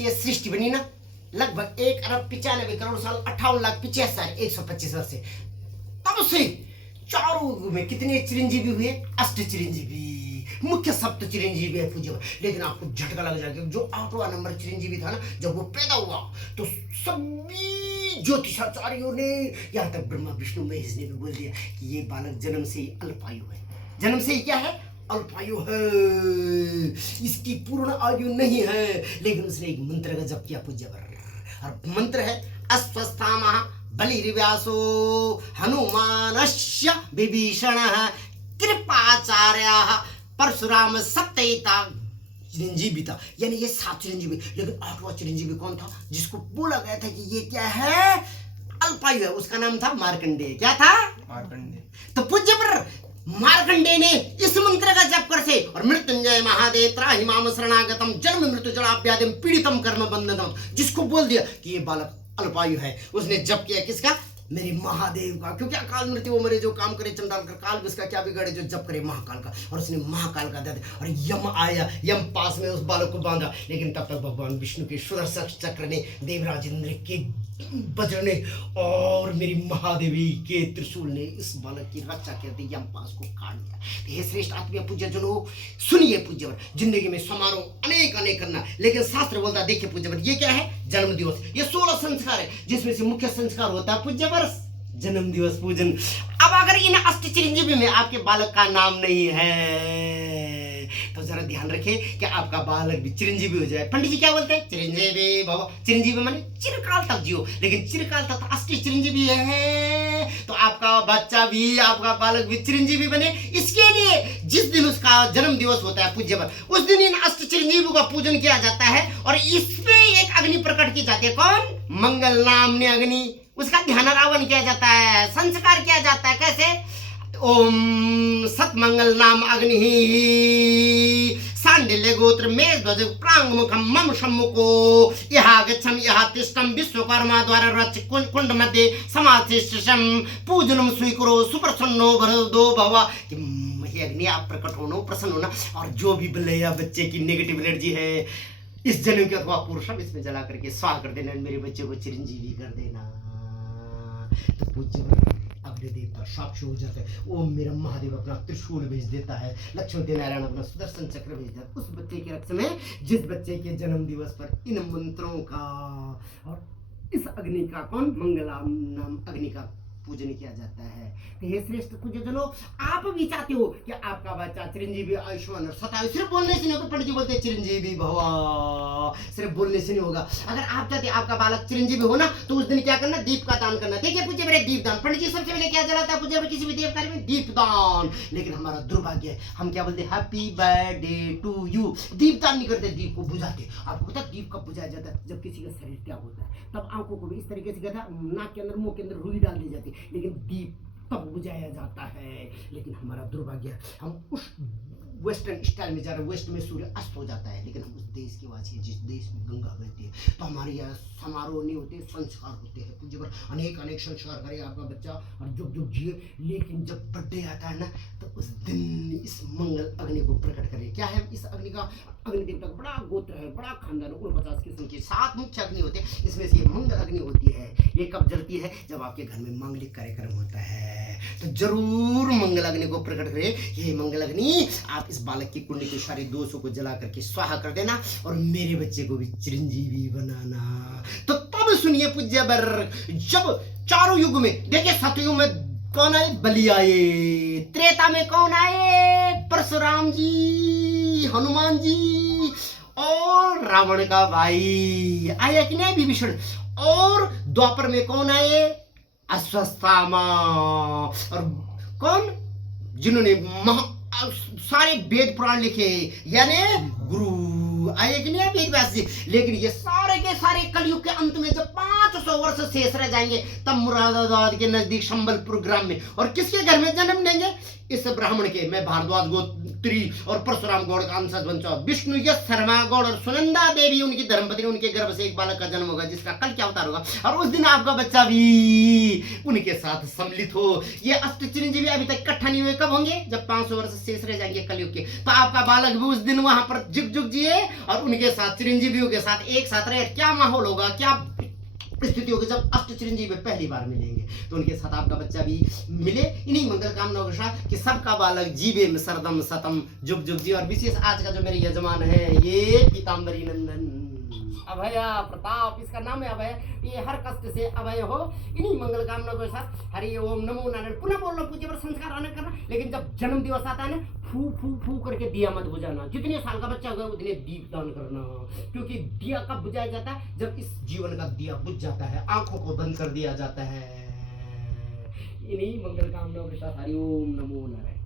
ये सृष्टि बनी ना, लगभग 1 अरब 95 करोड़ साल 58 लाख 85 हजार 125 वर्ष से, तब से चारों युग में कितने चिरंजीवी हुए? अष्ट चिरंजीवी, मुख्य सप्त चिरंजीवी है पूज्य। लेकिन आपको झटका लग जाएगा, जो 8वां नंबर चिरंजीवी था ना, जब वो पैदा हुआ तो सभी ज्योतिषाचार्यों ने, यहाँ तक ब्रह्मा विष्णु महेश ने भी बोल दिया कि ये बालक जन्म से ही अल्पायु है। जन्म से ही क्या है? अल्पायु है, इसकी पूर्ण आयु नहीं है। लेकिन उसने एक मंत्र का जप किया पूज्यवर, और मंत्र है अस्वस्थामा बलिर्व्यासो हनुमानस्य विभीषणः कृपाचार्यः परशुराम सप्तैता चिरंजीविता, यानी ये 7 चिरंजीवी। लेकिन 8वां चिरंजीवी कौन था? जिसको बोला गया था कि ये क्या है? अल्पायु है। उसका नाम था मार्कंडेय। क्या था? मार्कंडेय। तो पूज्य पर मार्कंडेय ने इस मंत्र का जप कर से, और मृत्युंजय महादेव त्राहि माम शरणागतम जन्म मृत्यु जड़ाभ्यादिम पीड़ितम कर्म बंधनम, जिसको बोल दिया कि ये बालक अल्पायु है, उसने जप किया किसका? मेरे महादेव का। क्योंकि अकाल मृत्यु वो मरे, जो काम करे चंडाल कर, काल भी उसका क्या बिगाड़े, जो जप करे महाकाल का। और उसने महाकाल का दे, और यम आया, यम पास में उस बालक को बांधा। लेकिन तब तक भगवान विष्णु के सुदर्शन चक्र ने, देवराज इंद्र के वज्र ने, और मेरी महादेवी के त्रिशूल ने इस बालक की रक्षा करते यम पास को काट दिया। तो हे श्रेष्ठ आत्मीय पूज्य जनों, सुनिए पूज्यवर, जिंदगी में समारोह अनेक अनेक करना, लेकिन शास्त्र बोलता देखिए पूज्यवर, ये क्या है? जन्म दिवस। ये 16 संस्कार है, जिसमें से मुख्य संस्कार होता है पूज्यवर जन्म दिवस पूजन। अब अगर इन अष्ट चिरंजीवी में आपके बालक का नाम नहीं है, तो जरा ध्यान रखें कि आपका बालक भी चिरंजीवी हो जाए। पंडित जी क्या बोलते हैं? चिरंजीवी भव। चिरंजीवी माने चिरकाल तक जियो, लेकिन चिरकाल तक तो अष्ट चिरंजीवी है। तो आपका बच्चा भी, आपका बालक भी चिरंजीवी बने, इसके लिए जिस दिन उसका जन्म दिवस होता है पूज्यवर, उस दिन इन अष्ट चिरंजीवी का पूजन किया जाता है। और इसमें एक अग्नि प्रकट की जाती है। कौन? मंगल नामनी अग्नि। उसका ध्यान रावण किया जाता है, संस्कार किया जाता है। कैसे? ओम सतमंगल नाम अग्नि सांडिल्य गोत्र में ध्वज प्रांग मुखम मम सम्मुखो यहा गच्छम यहा तिष्ठम विश्वकर्मा द्वारा रच कुंड मध्य समाधिष्ठम पूजनम स्वीकरो सुप्रसन्नो भरदो भव। कि अग्नि आप प्रकट होना, प्रसन्न होना, और जो भी बलैया बच्चे की नेगेटिव एनर्जी है इस जन्म के अथवा पुरुषम, इसमें जला करके स्वाह कर देना, मेरे बच्चे को चिरंजीवी कर देना। तो पूज्य अग्नि देवता साक्षी हो जाता है। ओम मेरा महादेव अपना त्रिशूल भेज देता है, लक्ष्मी नारायण अपना सुदर्शन चक्र भेज देता है उस बच्चे के रक्षा में, जिस बच्चे के जन्म दिवस पर इन मंत्रों का और इस अग्नि का, कौन? मंगलाम नाम अग्नि का पूजन किया जाता है। तो हे श्रेष्ठ पूज्य जनों, आप भी चाहते हो कि आपका बच्चा चिरंजीवी आयुष्मान और सतायु, सिर्फ बोलने से नहीं होगा। पंडित जी बोलते हैं चिरंजीवी भव, सिर्फ बोलने से नहीं होगा। अगर आप चाहते आपका बालक चिरंजीवी हो ना, तो उस दिन क्या करना? दीप का दान करना। देखिए पूज्य मेरे दीप दान, पंडित जी सबसे पहले क्या जलाता है पूज्य किसी भी देव कार्य में? दीप दान। लेकिन हमारा दुर्भाग्य है, हम क्या बोलते हैं? Happy birthday to you. दीप दान नहीं करते, दीप को बुझाते। आपको पता है दीप कब बुझाया जाता है? जब किसी का शरीर त्याग होता है, तब आंखों को भी इस तरीके से कहता है, नाक के अंदर, मुंह के अंदर रुई डाल दी जाती है, लेकिन दीप तब बुझाया जाता है। लेकिन हमारा दुर्भाग्य है, हम उस वेस्टर्न स्टाइल में जा रहे हैं। वेस्ट में सूर्य अस्त हो जाता है, लेकिन हम उस देश की वासी है जिस देश में गंगा बहती है। तो हमारे यहाँ समारोह नहीं होते, संस्कार होते हैं पूज्य पर। अनेक अनेक संस्कार करे आपका बच्चा और जुग जुग जिए। लेकिन जब बर्थडे आता है ना, तो उस दिन इस मंगल अग्नि को प्रकट करें। क्या है इस अग्नि का? अग्नि देवता का बड़ा गोत्र है, बड़ा खानदान, 49 किस्म की 7 मुख्य अग्नि होते हैं। इसमें से मंगल अग्नि होती है। ये कब जलती है? जब आपके घर में मांगलिक कार्यक्रम होता है, तो जरूर मंगल अग्नि को प्रकट करें। ये मंगल अग्नि आप इस बालक की कुंडली के सारे दोषों को जला करके स्वाहा कर देना, और मेरे बच्चे को भी चिरंजीवी बनाना। तो तब सुनिए पूज्य बर, जब चारों युग में, देखिए सतयुग में कौन आए? बलि आए। त्रेता में कौन आए? परशुराम जी, हनुमान जी, और रावण का भाई आया कि नहीं? विभीषण। और द्वापर में कौन आए? अश्वत्थामा। और कौन? जिन्होंने सारे वेद पुराण लिखे, यानी गुरु आए कि नहीं? वेद व्यास जी। लेकिन ये सारे के सारे कलयुग के अंत में जब 500 वर्ष शेष रह जाएंगे, तब मुरादाबाद के नजदीक संबलपुर ग्राम में, और किसके घर में जन्म लेंगे? इस ब्राह्मण के। मैं भारद्वाज गोत्री और परशुराम गौड़ का अंशज बन विष्णु यश शर्मा गौड़ और सुनंदा देवी उनकी धर्मपत्नी, उनके गर्भ से एक बालक का जन्म होगा, जिसका कल क्या अवतार होगा। और उस दिन आपका बच्चा भी उनके साथ सम्मिलित हो। ये अष्ट चिरंजीवी अभी तक इकट्ठा नहीं हुए, कब होंगे? जब 500 वर्ष शेष रह जाएंगे कलयुग के। तो आपका बालक भी उस दिन वहां पर जुग जुग जिए और उनके साथ चिरंजीवियों के साथ एक साथ रहे, क्या माहौल होगा, क्या स्थिति होगी जब अष्ट चिरंजीवी पहली बार मिलेंगे। तो उनके साथ आपका बच्चा भी मिले इन्हीं मंगल कामनाओं के साथ कि सबका बालक जीवे में सरदम सतम जुग जुग जी। और विशेष आज का जो मेरे यजमान है ये पीताम्बरी नंदन अभय प्रताप, इसका नाम है अभय, ये हर कष्ट से अभय हो इन्हीं मंगल कामनाओं के साथ। हरि ओम नमो नारायण। पुनः बोल लो पूज्य पर संस्कार आना करना, लेकिन जब जन्म दिवस आता है ना फू फू फू करके दिया मत बुझाना। जितने साल का बच्चा होगा उतने दीप दान करना, क्योंकि दिया कब बुझाया जाता है, जब इस जीवन का दिया बुझ जाता है, आंखों को बंद कर दिया जाता है। इन्हीं मंगल कामनाओं के साथ हरि ओम नमो नारायण।